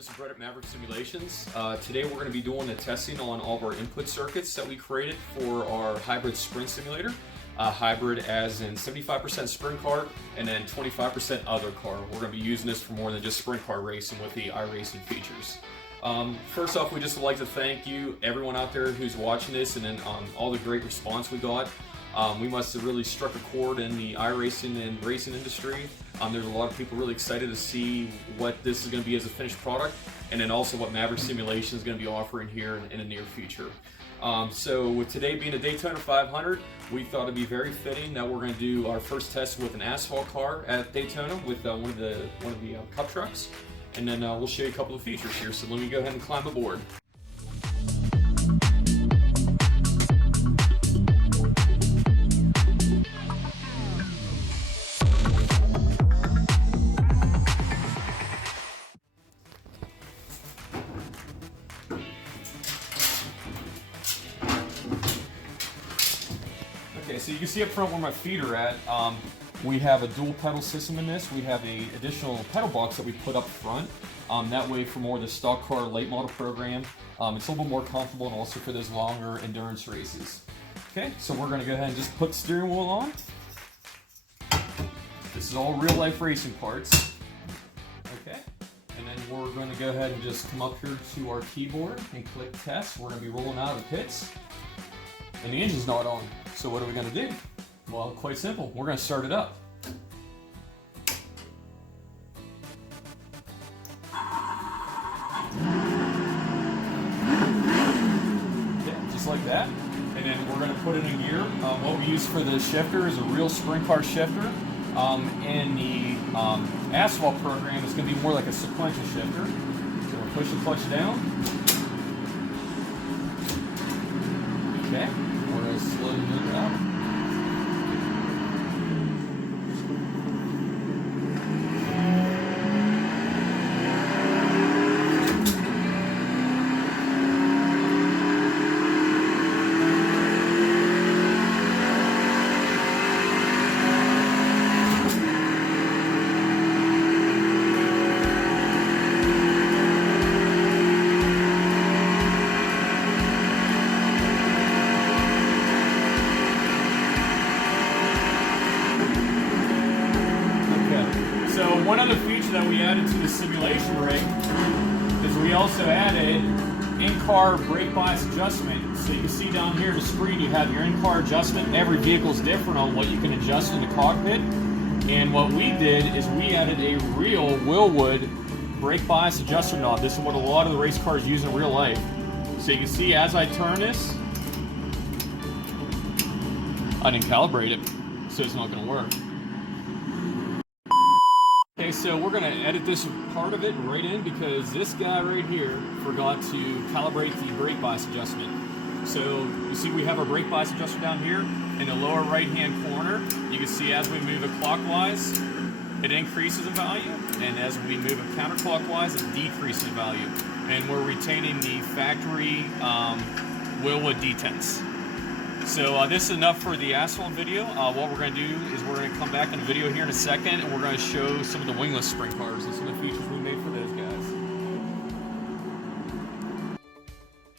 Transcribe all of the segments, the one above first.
This is Brett at Maverick Simulations. Today we're going to be doing the testing on all of our input circuits that we created for our hybrid sprint simulator. Hybrid as in 75% sprint car and then 25% other car. We're going to be using this for more than just sprint car racing with the iRacing features. First off, we just like to thank you, everyone out there who's watching this, and then all the great response we got. We must have really struck a chord in the iRacing and racing industry. There's a lot of people really excited to see what this is going to be as a finished product, and then also what Maverick Simulation is going to be offering here in the near future. So with today being a Daytona 500, we thought it'd be very fitting that we're going to do our first test with an asphalt car at Daytona with one of the Cup trucks, and then we'll show you a couple of features here. So let me go ahead and climb aboard. Okay, so you can see up front where my feet are at. We have a dual pedal system in this. We have an additional pedal box that we put up front. That way for more of the stock car late model program, it's a little bit more comfortable, and also for those longer endurance races. Okay, so we're going to go ahead and just put the steering wheel on. This is all real life racing parts. Okay, and then we're going to go ahead and just come up here to our keyboard and click test. We're going to be rolling out of the pits. And the engine's not on. So what are we going to do? Well, quite simple. We're going to start it up. Yeah, just like that. And then we're going to put it in gear. What we use for the shifter is a real sprint car shifter. In the asphalt program, it's going to be more like a sequential shifter. So we'll push the clutch down. Okay. We're going to slowly move it out. So one other feature that we added to the simulation rig is we also added in-car brake bias adjustment. So you can see down here on the screen you have your in-car adjustment. Every vehicle is different on what you can adjust in the cockpit. And what we did is we added a real Wilwood brake bias adjuster knob. This is what a lot of the race cars use in real life. So you can see as I turn this, I didn't calibrate it, so it's not going to work. Okay, so we're going to edit this part of it right in because this guy right here forgot to calibrate the brake bias adjustment. So you see we have our brake bias adjuster down here in the lower right hand corner. You can see as we move it clockwise, it increases in value, and as we move it counterclockwise, it decreases in value. And we're retaining the factory Wilwood detents. So this is enough for the asphalt video. What we're going to do is we're going to come back in a video here in a second, and we're going to show some of the wingless sprint cars and some of the features we made for those guys.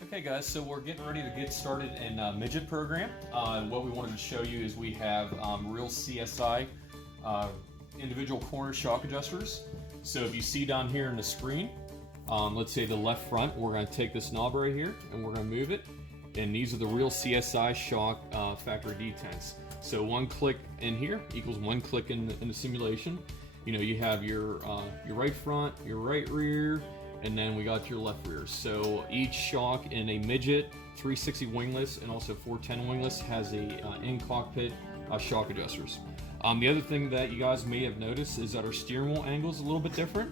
Okay guys, so we're getting ready to get started in midget program. What we wanted to show you is we have real CSI individual corner shock adjusters. So if you see down here in the screen, let's say the left front, we're going to take this knob right here and we're going to move it. And these are the real CSI shock factory detents. So one click in here equals one click in the simulation. You know, you have your right front, your right rear, and then we got your left rear. So each shock in a midget, 360 wingless, and also 410 wingless has a in-cockpit shock adjusters. The other thing that you guys may have noticed is that our steering wheel angle is a little bit different.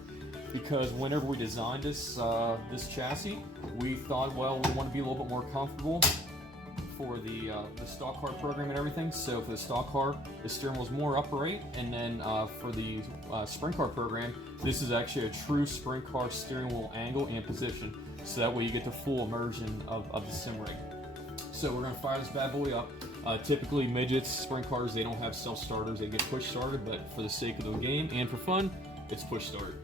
Because whenever we designed this chassis, we thought, well, we want to be a little bit more comfortable for the stock car program and everything. So for the stock car, the steering wheel is more upright, and then for the sprint car program, this is actually a true sprint car steering wheel angle and position. So that way you get the full immersion of the sim rig. So we're going to fire this bad boy up. Typically midgets, sprint cars, they don't have self-starters, they get push started, but for the sake of the game and for fun, it's push start.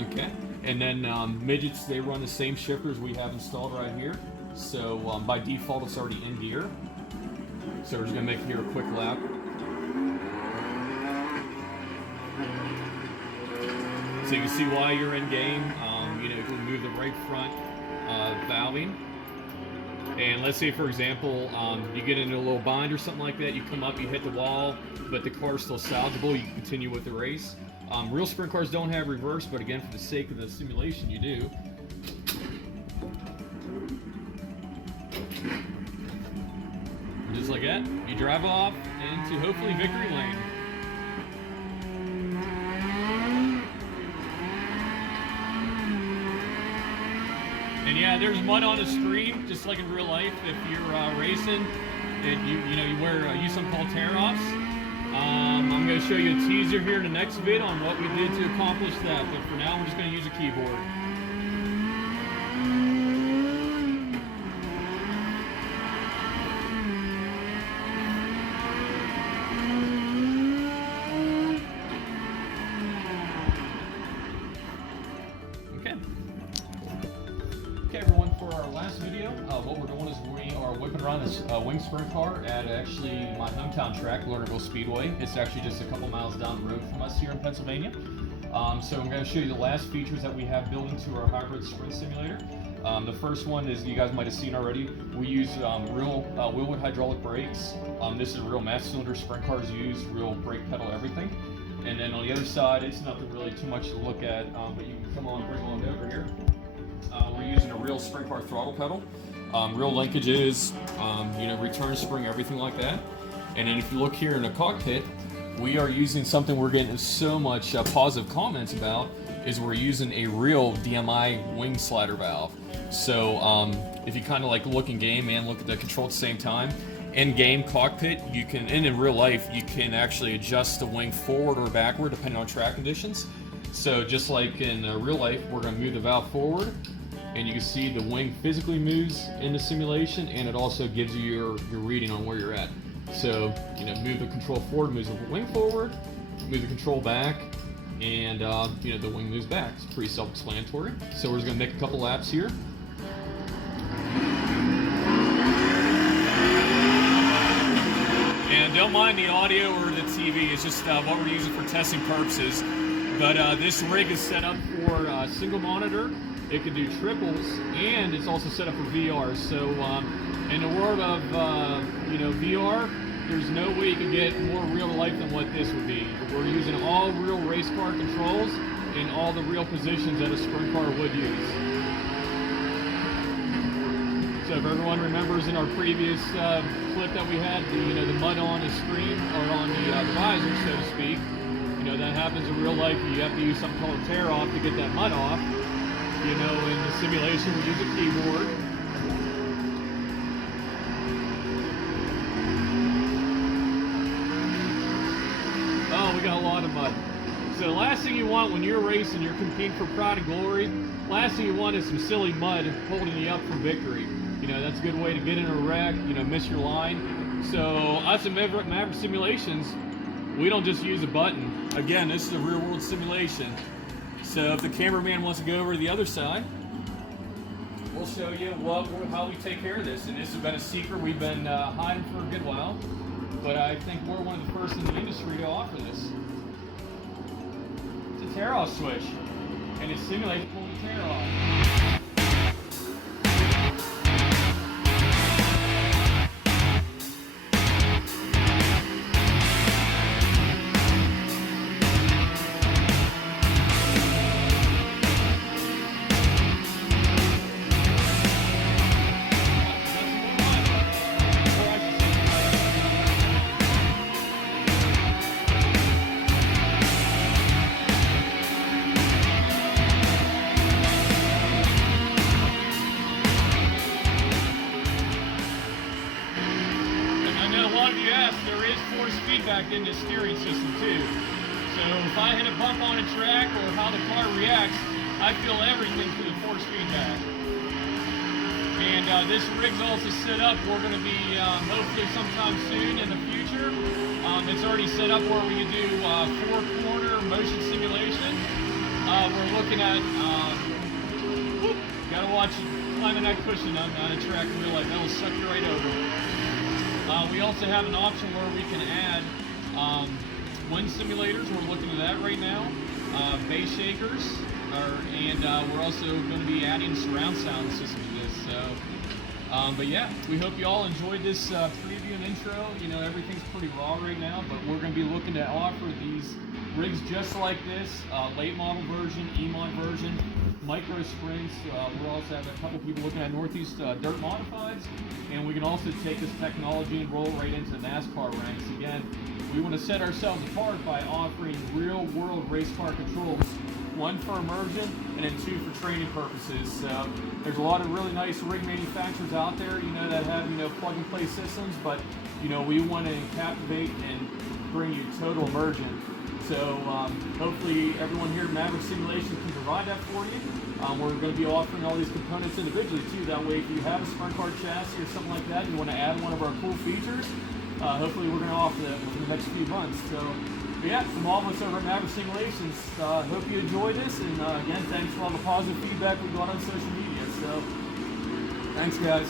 Okay, and then midgets, they run the same shifters we have installed right here. So by default, it's already in gear. So we're just gonna make here a quick lap. So you can see why you're in game. You know, you can move the right front valving. And let's say, for example, you get into a little bind or something like that. You come up, you hit the wall, but the car's still salvageable. You can continue with the race. Real sprint cars don't have reverse, but again, for the sake of the simulation, you do. Just like that, you drive off into hopefully victory lane. And yeah, there's mud on the screen, just like in real life. If you're racing, and you use something called tear-offs. I'm going to show you a teaser here in the next vid on what we did to accomplish that. But for now, I'm just going to use a keyboard. Okay, everyone, for our last video, what we're doing is we are whipping around this wing sprint car at actually my hometown track, Lernerville Speedway. It's actually just a couple miles down the road from us here in Pennsylvania. So I'm going to show you the last features that we have built into our hybrid sprint simulator. The first one is, you guys might have seen already, we use real Wilwood hydraulic brakes. This is real mass cylinder sprint cars use, real brake pedal, everything. And then on the other side, it's nothing really too much to look at, but you can bring on over here. We're using a real sprint car throttle pedal, real linkages, return spring, everything like that. And then if you look here in the cockpit, we are using something we're getting so much positive comments about, is we're using a real DMI wing slider valve. So if you kind of like look in game and look at the control at the same time, in game cockpit, you can, and in real life, you can actually adjust the wing forward or backward depending on track conditions. So just like in real life, we're going to move the valve forward, and you can see the wing physically moves in the simulation, and it also gives you your reading on where you're at. So, move the control forward, moves the wing forward, move the control back, and the wing moves back. It's pretty self-explanatory. So we're just going to make a couple laps here. And don't mind the audio or the TV, it's just what we're using for testing purposes. But this rig is set up for single monitor. It can do triples, and it's also set up for VR. So in the world of VR, there's no way you can get more real to life than what this would be. We're using all real race car controls in all the real positions that a sprint car would use. So if everyone remembers in our previous clip that we had, the mud on the screen, or on the visor, so to speak, that happens in real life. You have to use something called a tear-off to get that mud off. In the simulation, we use a keyboard. Oh, we got a lot of mud. So the last thing you want when you're racing, you're competing for pride and glory, last thing you want is some silly mud holding you up for victory. That's a good way to get in a wreck, miss your line. So us at Maverick Simulations, we don't just use a button. Again, this is a real world simulation. So if the cameraman wants to go over to the other side, we'll show you how we take care of this. And this has been a secret we've been hiding for a good while. But I think we're one of the first in the industry to offer this. It's a tear-off switch, and it simulates pulling the tear-off. Feedback in the steering system too. So if I hit a bump on a track or how the car reacts, I feel everything through the force feedback. And this rig's also set up. We're going to be hopefully sometime soon in the future. It's already set up where we can do 4-corner motion simulation. We're looking at, gotta watch climbing that cushion on a track in real life. That'll suck you right over. We also have an option where we can add wind simulators. We're looking at that right now. Bass shakers, and we're also going to be adding surround sound system to this. So, but yeah, we hope you all enjoyed this preview and intro. You know, everything's pretty raw right now, but we're going to be looking to offer these rigs just like this, late model version, E-mod version, micro sprints. We also have a couple people looking at Northeast dirt modifieds, and we can also take this technology and roll it right into NASCAR ranks. Again, we want to set ourselves apart by offering real-world race car controls, one for immersion and then two for training purposes. So there's a lot of really nice rig manufacturers out there, you know, that have, you know, plug-and-play systems, but, you know, we want to captivate and bring you total immersion. So hopefully everyone here at Maverick Simulations can provide that for you. We're going to be offering all these components individually too. That way, if you have a sprint car chassis or something like that, and you want to add one of our cool features, hopefully we're going to offer that within the next few months. So, but yeah, from all of us over at Maverick Simulations, hope you enjoy this. And again, thanks for all the positive feedback we got on social media. So, thanks guys.